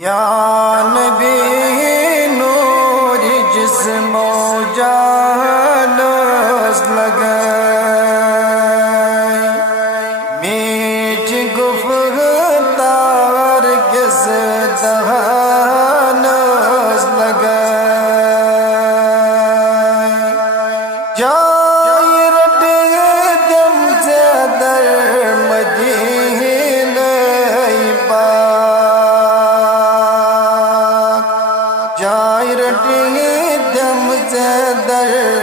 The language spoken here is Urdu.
یا نبی نور جسم و جان لگائی، میٹھ گفتار کس دہان لگائی، جائے رٹ دم سے در مدینہ پاک، جائے رٹ دم سے در